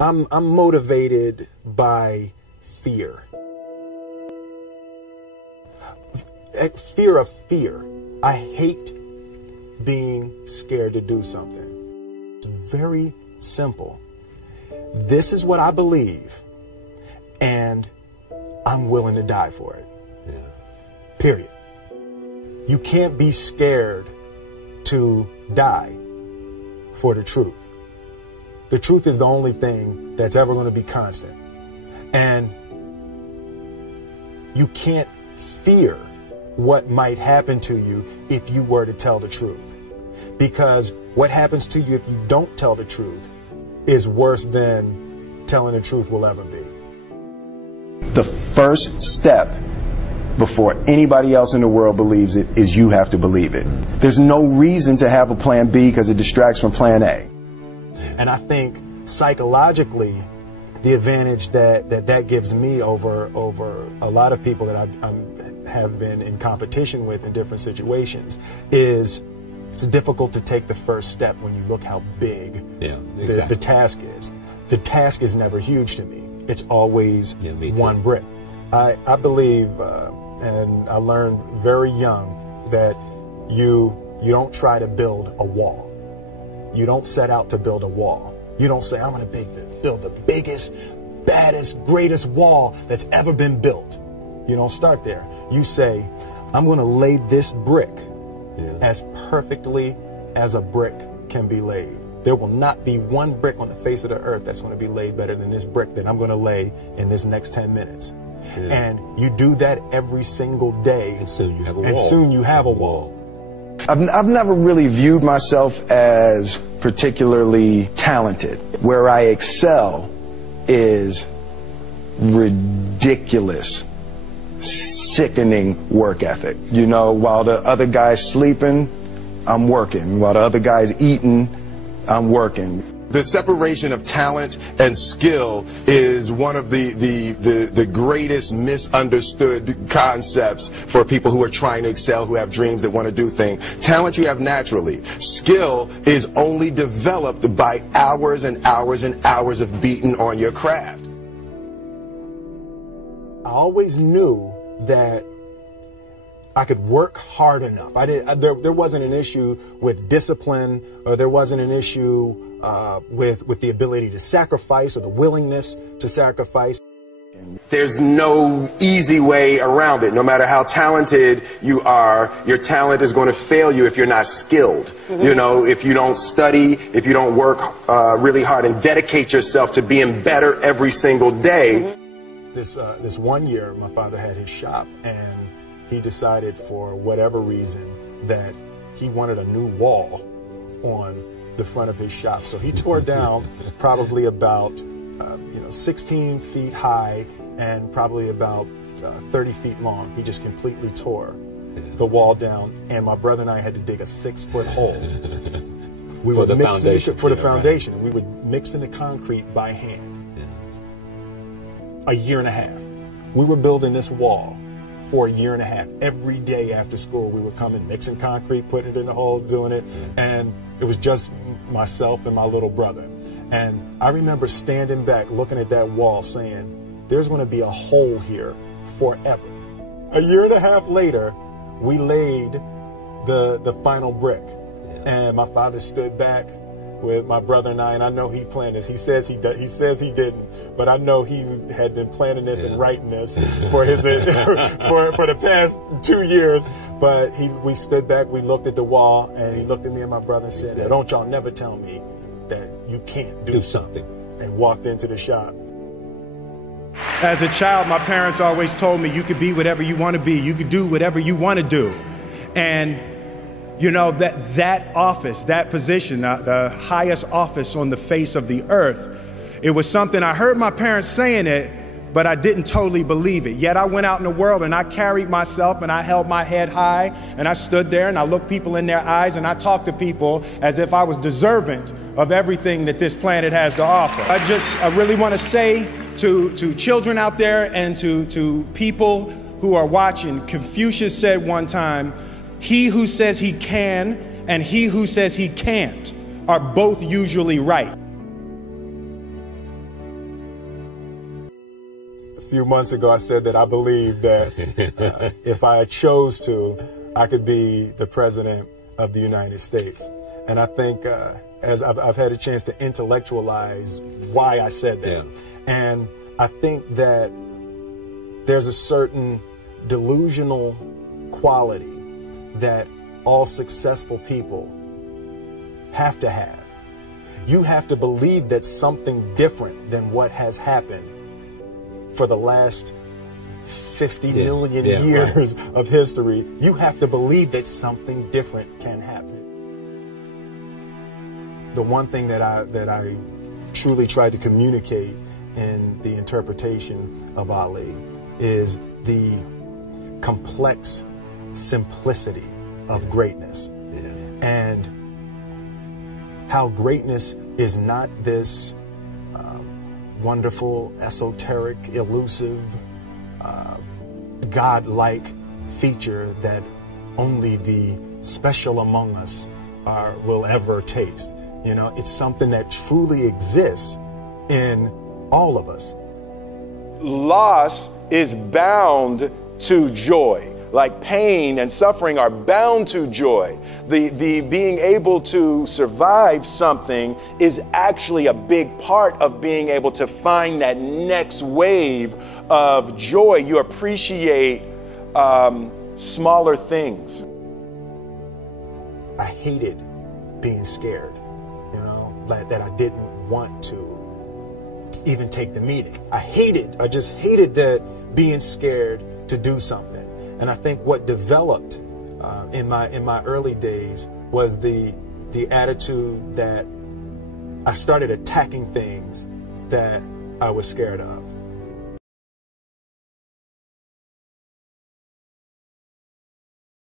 I'm motivated by fear. Fear of fear. I hate being scared to do something. It's very simple. This is what I believe, and I'm willing to die for it. Yeah. Period. You can't be scared to die for the truth. The truth is the only thing that's ever going to be constant. And you can't fear what might happen to you if you were to tell the truth. Because what happens to you if you don't tell the truth is worse than telling the truth will ever be. The first step before anybody else in the world believes it is you have to believe it. There's no reason to have a plan B because it distracts from plan A. And I think psychologically, the advantage that gives me over a lot of people that I have been in competition with in different situations is it's difficult to take the first step when you look how big the task is. The task is never huge to me. It's always one brick. I believe, and I learned very young, that you don't try to build a wall. You don't set out to build a wall. You don't say, I'm going to build the biggest, baddest, greatest wall that's ever been built. You don't start there. You say, I'm going to lay this brick as perfectly as a brick can be laid. There will not be one brick on the face of the earth that's going to be laid better than this brick that I'm going to lay in this next 10 minutes. Yeah. And you do that every single day. And soon you have a wall. And soon you have a wall. I've never really viewed myself as particularly talented. Where I excel is ridiculous, sickening work ethic. You know, while the other guy's sleeping, I'm working. While the other guy's eating, I'm working. The separation of talent and skill is one of the greatest misunderstood concepts for people who are trying to excel, who have dreams that want to do things. Talent you have naturally. Skill is only developed by hours and hours and hours of beating on your craft. I always knew that I could work hard enough. There wasn't an issue with discipline, or there wasn't an issue with the ability to sacrifice or the willingness to sacrifice. There's no easy way around it. No matter how talented you are, your talent is going to fail you if you're not skilled. Mm-hmm. You know, if you don't study, if you don't work really hard and dedicate yourself to being better every single day. Mm-hmm. This one year, my father had his shop, and he decided for whatever reason that he wanted a new wall on the front of his shop. So he tore down probably about 16 feet high and probably about 30 feet long. He just completely tore the wall down, and my brother and I had to dig a 6-foot hole. We for the foundation. For the foundation. Right. We would mix in the concrete by hand. A year and a half. We were building this wall for a year and a half. Every day after school, we would come in, mixing concrete, putting it in the hole, doing it. And it was just myself and my little brother. And I remember standing back, looking at that wall, saying, there's going to be a hole here forever. A year and a half later, we laid the final brick. And my father stood back with my brother and I know he planned this. He says he didn't, but I know he had been planning this and writing this for his for the past 2 years. But we stood back, we looked at the wall, and he looked at me and my brother and said, "Don't y'all never tell me that you can't do something," and walked into the shop. As a child, my parents always told me you could be whatever you want to be. You could do whatever you want to do. And you know, that office, that position, the highest office on the face of the earth, it was something I heard my parents saying it, but I didn't totally believe it. Yet I went out in the world and I carried myself and I held my head high and I stood there and I looked people in their eyes and I talked to people as if I was deserving of everything that this planet has to offer. I really want to say to children out there and to people who are watching, Confucius said one time, he who says he can and he who says he can't are both usually right. few months ago, I said that I believe that if I chose to, I could be the president of the United States. And I think as I've had a chance to intellectualize why I said that. And I think that there's a certain delusional quality that all successful people have to have. You have to believe that something different than what has happened for the last 50 million years of history. You have to believe that something different can happen. The one thing that I truly tried to communicate in the interpretation of Ali is the complex simplicity of greatness. And how greatness is not this wonderful, esoteric, elusive, God-like feature that only the special among us will ever taste. You know, it's something that truly exists in all of us. Loss is bound to joy. Like pain and suffering are bound to joy. The being able to survive something is actually a big part of being able to find that next wave of joy. You appreciate smaller things. I hated being scared, you know, that I didn't want to even take the meeting. I just hated that being scared to do something. And I think what developed in my early days was the attitude that I started attacking things that I was scared of.